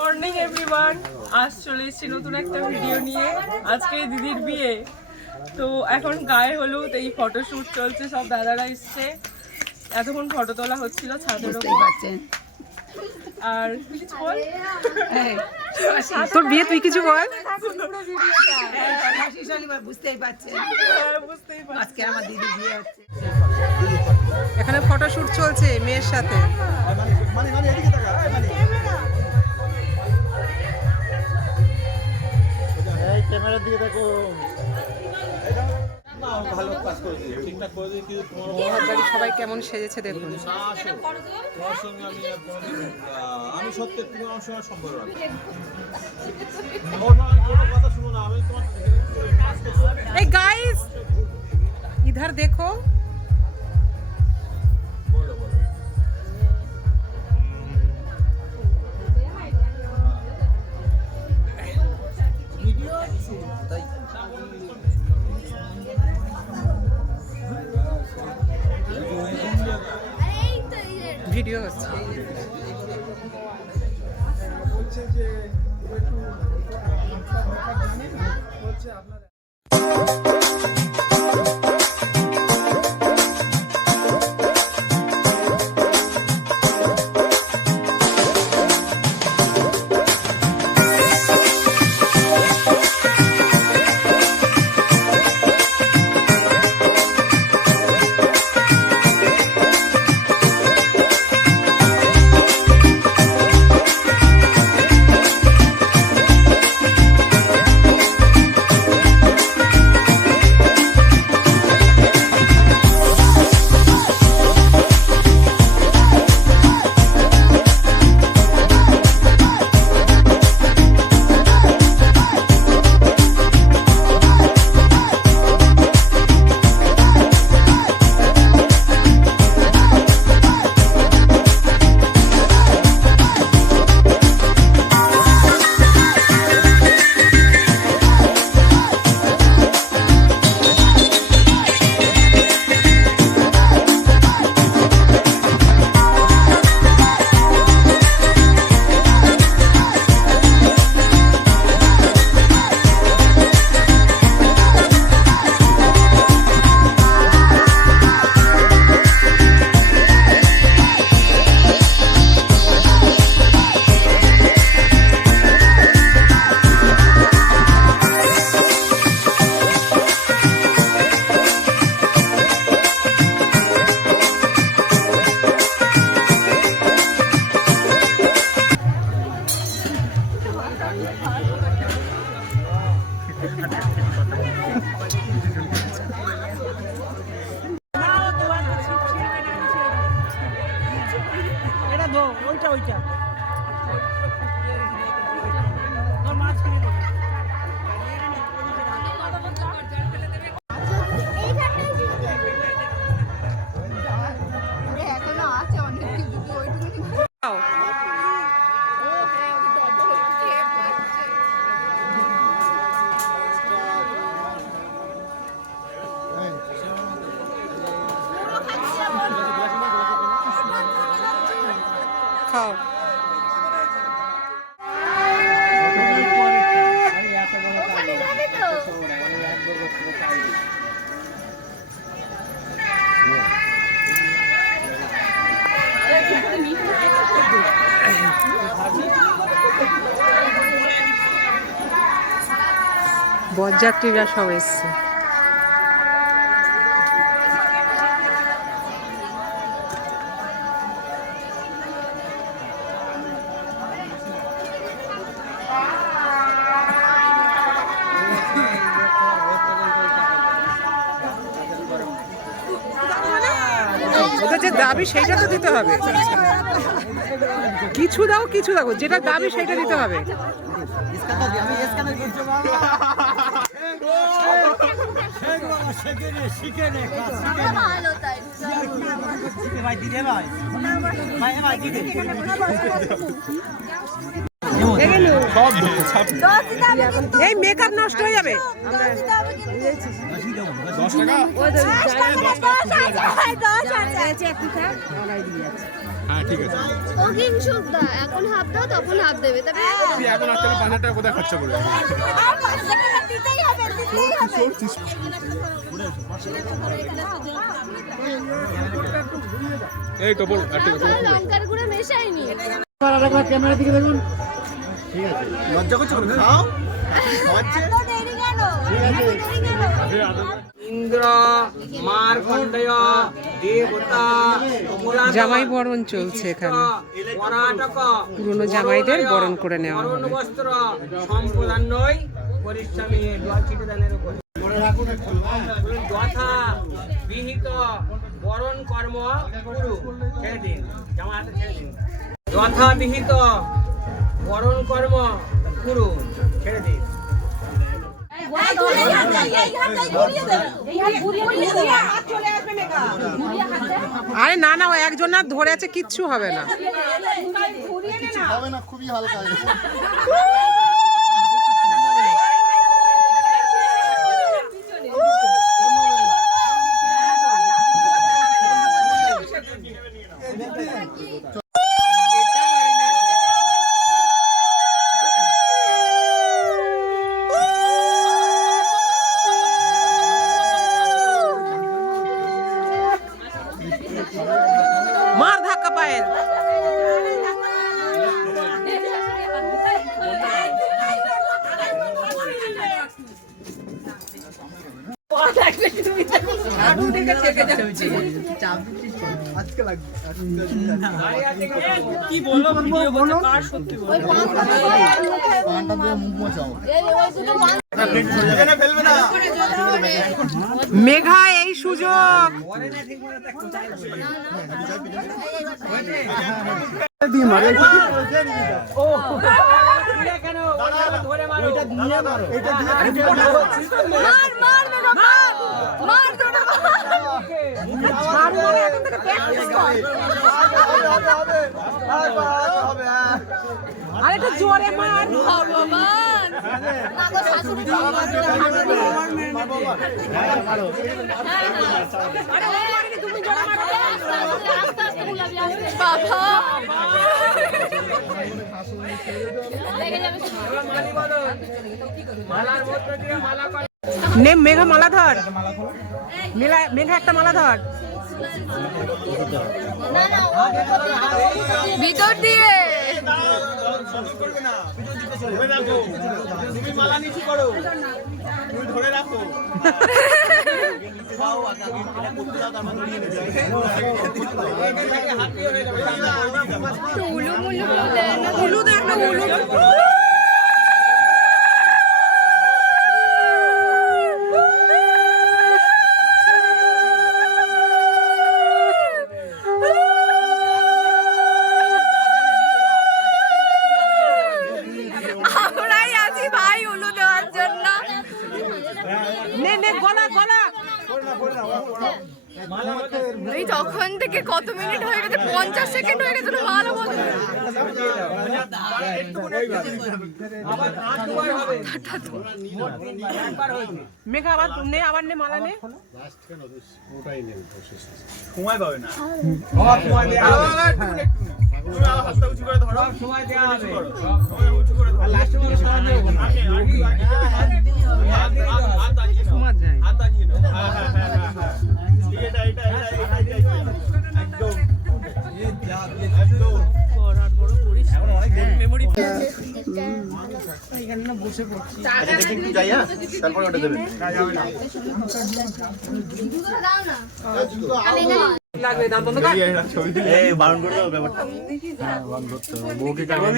Morning everyone, আজ চলে এসেছি নতুন একটা ভিডিও নিয়ে। আজকে দিদির বিয়ে, তো এখন গায়ে হলুদ, এই ফটোশুট চলছে, সব দাদারা এসছে। এতক্ষণ ফটো তোলা হচ্ছিল ছাদের উপর। আর কিছু বল, তোর বিয়ে তুই কিছু বল। এখানে ফটোশুট চলছে মেয়ের সাথে। ক্যামেরার দিকে দেখো। সবাই কেমন সেজেছে দেখুন। আমি সত্যি তোমার সঙ্গে সম্পর্ক কথা শুনো না। আমি তোমার এই গাইস ইধার দেখো। ভিডিও হচ্ছে। খাও। বরযাত্রীরা সব এসছে। ওদের যে দাবি সেইটা তো দিতে হবে। কিছু দাও কিছু দাও, যেটা দাবি সেইটা দিতে হবে। এই মেকআপ নষ্ট হয়ে যাবে। 10 টাকা হ্যাঁ ঠিক আছে ও কিংশুক দা এখন হাফ দাও তখন হাফ দেবে তবে তুই এখন আসলে 5,000 টাকা কোথায় খরচা করবি দিতেই হবে এই টপল আটকে লঙ্কার গুঁড়ো মেশাইনি ক্যামেরা দিকে দেখুন ঠিক আছে লজ্জা করছো কেন খাও খাওয়াচ্ছে দেরি কেন ইন্দ্র মার্কণ্ডেয় দেবতা জামাই বরণ চলছে এখানে কর্ণাটক পুরনো জামাইদের বরণ করে নেওয়া বরণ হবে বস্ত্র সম্প্রদান নয় পরিশ্রমী চিঠি দানের উপর যথা বিহিত বরণ কর্ম গুরু ছেড়ে দিন জামা হাতে ছেড়ে দিন যথা বিহিত বরণ কর্ম গুরু ছেড়ে দিন আরে না না ও একজন না ধরে আছে কিচ্ছু হবে না হবে না খুবই হালকা মার ধাক্কা পায়ের কি বলবো ভিডিও করতে কার সত্যি বলবো পানটা দিয়ে মুখ মোছাও মেঘা এই সুযোগ আরেকটা জোরে মার ভগবান নাগো শাশুড়ি তুমি জোরে মারো আস্তে আস্তে গুলাবি আস্তে বাবা লেগে যাবে মালার মধ্যে দিয়ে মালা করে নে মেঘা মালা ধর মেঘা একটা মালা ধর না না ভিতর দিয়ে করবে না ধরে রাখো তুমি মালা নিচু করো তুমি ধরে রাখো উলু মুলু দেয় না উলু দেখ না উলু আমরাই আছি ভাই উলু দেওয়ার জন্য নে নে গলা গলা এই তখন থেকে কত মিনিট হয়ে গেছে 50 সেকেন্ড হয়ে গেছে ভালো বলতে মেঘা আবার নে আবার নে মালা নে সময় পাবে না সময় দেওয়া হবে তুমি আবার হাতটা উঁচু করে ধরো সময় দেওয়া হবে উঁচু করে ধরো লাস্টে বলে সময় দেবো হাত দাঁড়িয়ে নাও তোমার যাই হাত দাঁড়িয়ে নাও ঠিক এটা একদম একদম মেমোরি একটু যাই হ্যাঁ তারপরে ওটা দেবেন দাও না লাগবে দাম বন্ধ কর ছবি দিলে এই বারণ করে দাও ব্যাপারটা হ্যাঁ বারণ করতে হবে বউকে কাছে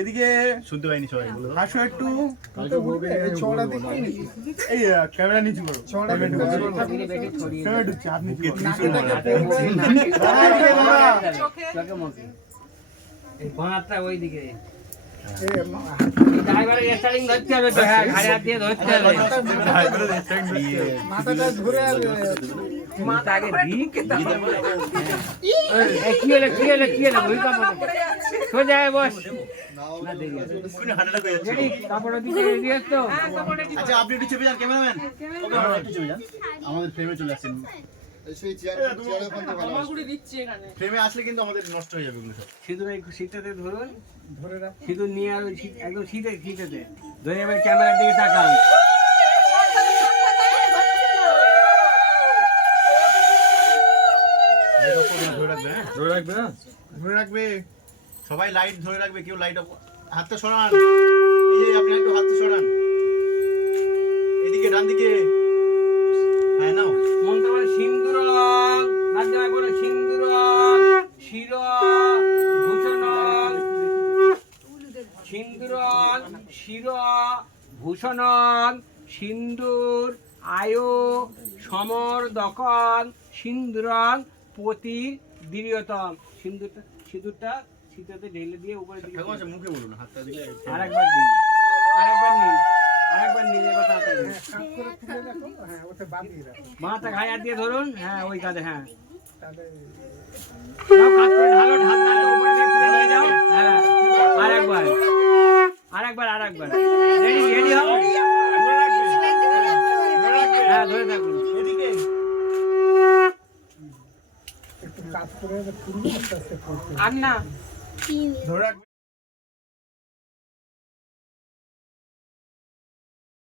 এদিকে শুনতে পাইনি সবাই বলো হাসো একটু কালকে বউকে ছড়া দেখি এই ক্যামেরা নিচু করো ছড়া ক্যামেরা ঢুকছে হাত নিচু করো এই বাঁধটা ওইদিকে ড্রাইভারের স্টারিং ধরতে হবে তো হ্যাঁ ঘাড়ে হাত দিয়ে ধরতে হবে মাথাটা ঘুরে মাথা আগে দিক কি হলো ভূমিকম্প সোজা হয়ে বস কাপড় দিকে দিয়ে তো আচ্ছা আপনি একটু চেপে যান ক্যামেরাম্যান একটু চেপে যান আমাদের ফ্রেমে চলে আসছেন হামাগুড়ি দিচ্ছি এখানে। ফ্রেমে আসলে কিন্তু আমাদের নষ্ট হয়ে যাবে এগুলো সব। সিঁদুর এই শীতটাতে ধরুন, সিঁদুর নিয়ে আর ওই একদম শীতেতে ধরে এবার ক্যামেরার দিকে তাকান। ধরে রাখবে, হ্যাঁ? ধরে রাখবে না? ধরে রাখবে, সবাই লাইট ধরে রাখবে, কেউ লাইট হাতটা সরান, এই যে আপনি একটু হাতটা সরান, এদিকে ডান দিকে, হ্যাঁ নাও। মন্ত্র মানে সিন্দুরং, রাজ্যে বলে সিন্দুরং, শির ভূষণং, সিন্দুরং, শির ভূষণং, সিন্দুর আয়ো সমর্দকং, সিন্দুরং পতি দীর্ঘতম। সিঁদুরটা শীততে ঢেলে দিয়ে উপরে দিকে ঠাকুমা মুখে বলুন, হাতটা দিলে আরেকবার দিন, আরেকবার নিন, আরেকবার নিন, এবার তাড়াতাড়ি মাথা ঘায়া দিয়ে ধরুন, হ্যাঁ ওই কাঁধে, হ্যাঁ যাও কাজ করে ঢালো, ঢালটা উপরে দিয়ে তুলে নিয়ে যাও, হ্যাঁ আরেকবার, আরেকবার রেডি রেডি হও, হ্যাঁ ধরে থাকুন। এদিকে আর না ধরে রাখবে।